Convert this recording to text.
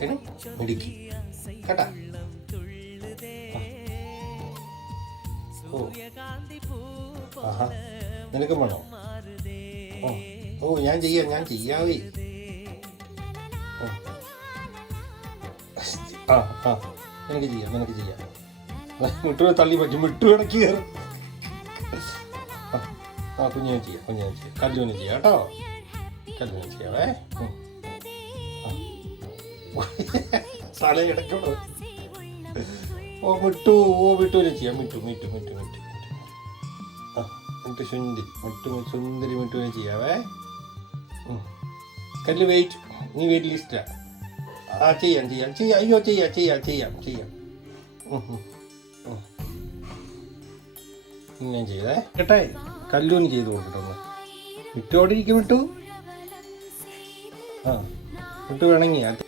ചെക്കനും മിടുക്കി കേട്ടാ. ഓ ആഹാ നിനക്കും വേണോ? ഓ ഞാൻ ചെയ്യാവേ. ആ ആ നിനക്ക് ചെയ്യാം. മിട്ടു തള്ളി പറ്റും, മിട്ടു ഇടയ്ക്ക് കയറും. ആ കുഞ്ഞിനെ ചെയ്യാം. കല്ലുവിനെ ചെയ്യാം കേട്ടോ. കല്ലുവിനെ ചെയ്യാവേ. തല കിടക്കണോ? മിട്ടുവിനെ ചെയ്യാം. മിട്ടു ആ സുന്ദരി മിട്ടുവിനെ ചെയ്യാവേ. കല്ല് നീ വെയിറ്റ് ലിസ്റ്റാ. ആ ചെയ്യാം. അയ്യോ ചെയ്യാം. ഞാൻ ചെയ്തേ കേട്ടെ. കല്ലൂന് ചെയ്ത് കൊടുക്കട്ടെ. മിട്ടോടെ ഇരിക്കും മിട്ടു. ആ മിട്ടു വേണമെങ്കിൽ